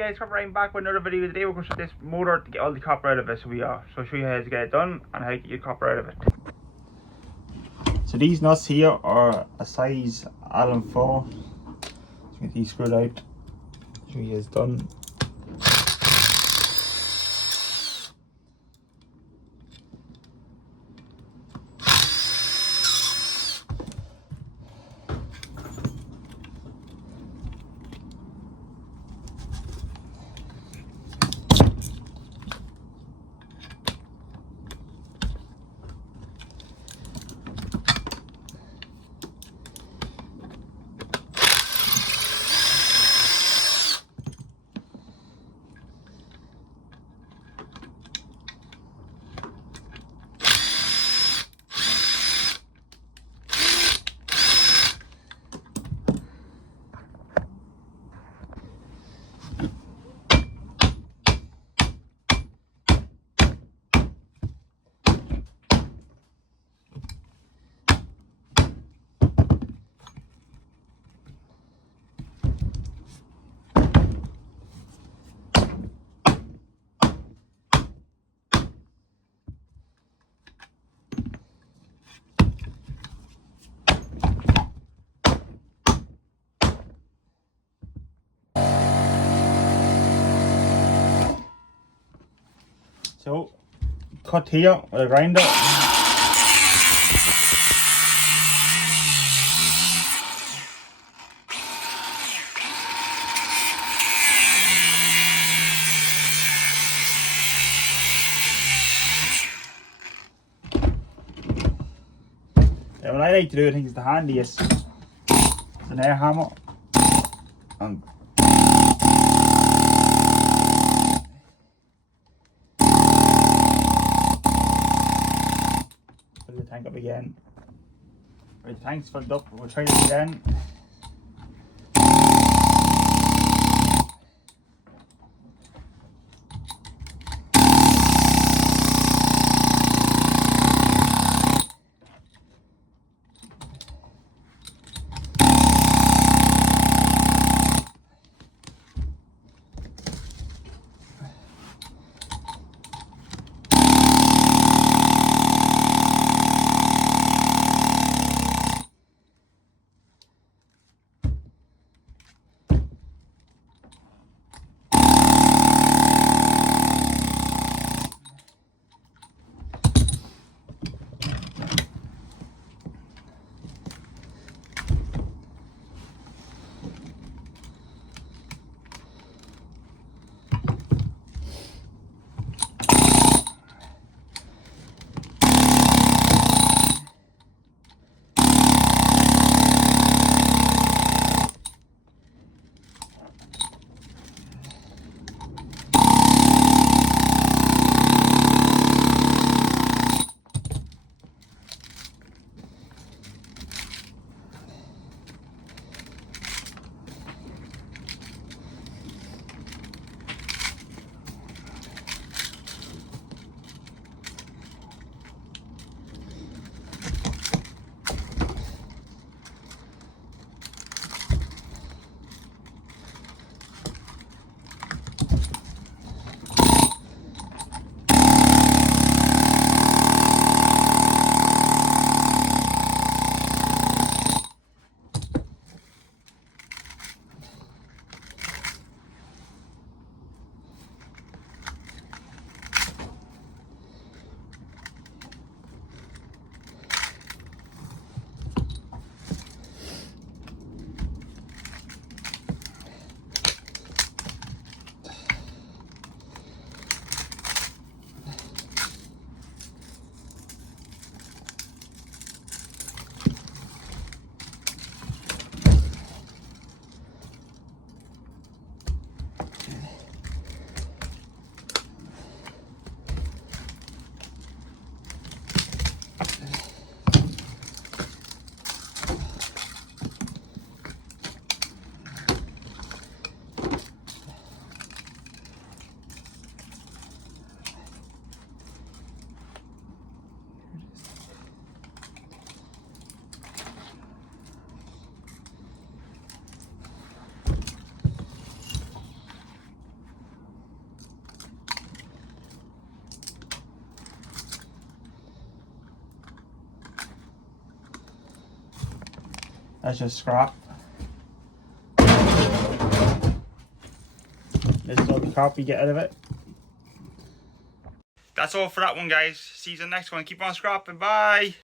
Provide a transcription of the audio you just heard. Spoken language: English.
guys, Copper back with another video. Today we're going to this motor to get all the copper out of it. So I'll show you how to get it done and how to get your copper out of it. So these nuts here are a size Allen 4. So get these screwed out. Show you how it's done. So, cut here with a grinder. Yeah, what I like to do, I think, is the handiest. It's an air hammer. And fill the tank up again. Right, the tank's filled up, we'll try this again. That's just scrap. This is all the copper you get out of it. That's all for that one, guys. See you in the next one. Keep on scrapping. Bye.